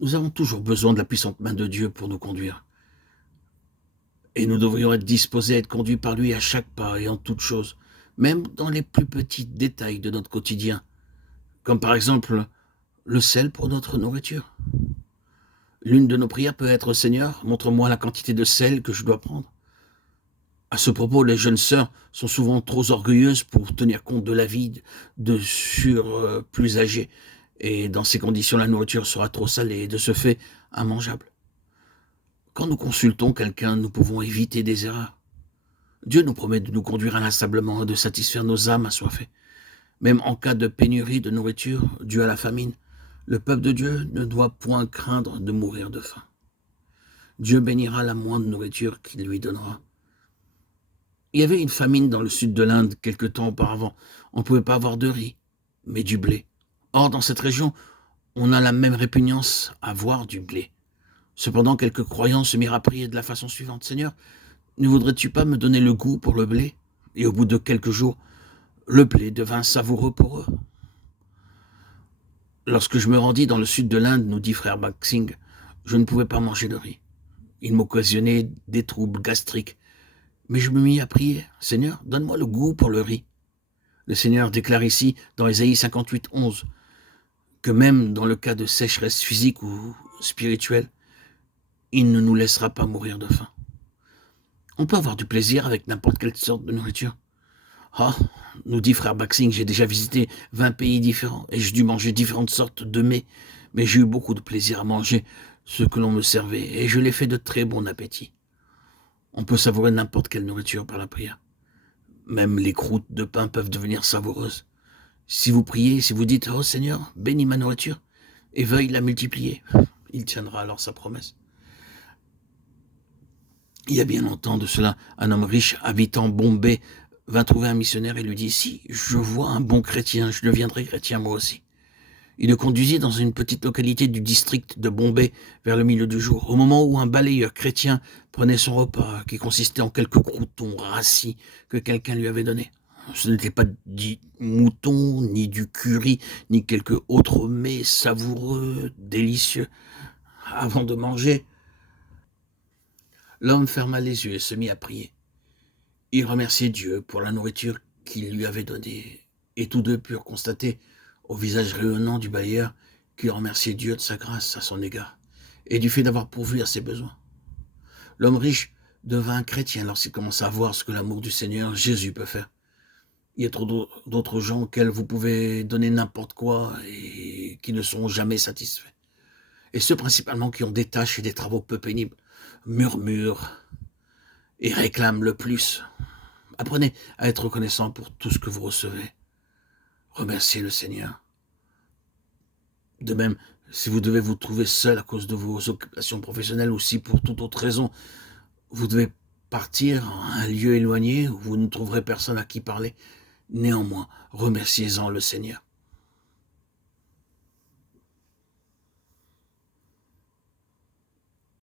Nous avons toujours besoin de la puissante main de Dieu pour nous conduire. Et nous devrions être disposés à être conduits par lui à chaque pas et en toutes choses, même dans les plus petits détails de notre quotidien, comme par exemple le sel pour notre nourriture. L'une de nos prières peut être: Seigneur, montre-moi la quantité de sel que je dois prendre. À ce propos, les jeunes sœurs sont souvent trop orgueilleuses pour tenir compte de l'avis de plus âgés. Et dans ces conditions, la nourriture sera trop salée et de ce fait immangeable. Quand nous consultons quelqu'un, nous pouvons éviter des erreurs. Dieu nous promet de nous conduire inlassablement et de satisfaire nos âmes assoiffées. Même en cas de pénurie de nourriture due à la famine, le peuple de Dieu ne doit point craindre de mourir de faim. Dieu bénira la moindre nourriture qu'il lui donnera. Il y avait une famine dans le sud de l'Inde quelque temps auparavant. On ne pouvait pas avoir de riz, mais du blé. Or, dans cette région, on a la même répugnance à voir du blé. Cependant, quelques croyants se mirent à prier de la façon suivante: Seigneur, ne voudrais-tu pas me donner le goût pour le blé? Et au bout de quelques jours, le blé devint savoureux pour eux. Lorsque je me rendis dans le sud de l'Inde, nous dit frère Baksing, je ne pouvais pas manger de riz. Il m'occasionnait des troubles gastriques. Mais je me mis à prier: Seigneur, donne-moi le goût pour le riz. Le Seigneur déclare ici, dans Ésaïe 58, 11, que même dans le cas de sécheresse physique ou spirituelle, il ne nous laissera pas mourir de faim. On peut avoir du plaisir avec n'importe quelle sorte de nourriture. Ah, nous dit frère Baksing, j'ai déjà visité 20 pays différents et j'ai dû manger différentes sortes de mets, mais j'ai eu beaucoup de plaisir à manger ce que l'on me servait et je l'ai fait de très bon appétit. On peut savourer n'importe quelle nourriture par la prière. Même les croûtes de pain peuvent devenir savoureuses. Si vous priez, si vous dites: Oh Seigneur, bénis ma nourriture et veuille la multiplier, il tiendra alors sa promesse. Il y a bien longtemps de cela, un homme riche habitant Bombay vint trouver un missionnaire et lui dit: Si je vois un bon chrétien, je deviendrai chrétien moi aussi. Il le conduisit dans une petite localité du district de Bombay vers le milieu du jour, au moment où un balayeur chrétien prenait son repas, qui consistait en quelques croûtons rassis que quelqu'un lui avait donnés. Ce n'était pas du mouton, ni du curry, ni quelque autre mets savoureux, délicieux. Avant de manger, l'homme ferma les yeux et se mit à prier. Il remerciait Dieu pour la nourriture qu'il lui avait donnée, et tous deux purent constater, au visage rayonnant du balayeur, qu'il remerciait Dieu de sa grâce à son égard, et du fait d'avoir pourvu à ses besoins. L'homme riche devint chrétien lorsqu'il commença à voir ce que l'amour du Seigneur Jésus peut faire. Il y a trop d'autres gens auxquels vous pouvez donner n'importe quoi et qui ne sont jamais satisfaits. Et ceux principalement qui ont des tâches et des travaux peu pénibles murmurent et réclament le plus. Apprenez à être reconnaissant pour tout ce que vous recevez. Remerciez le Seigneur. De même, si vous devez vous trouver seul à cause de vos occupations professionnelles ou si pour toute autre raison, vous devez partir à un lieu éloigné où vous ne trouverez personne à qui parler, néanmoins, remerciez-en le Seigneur.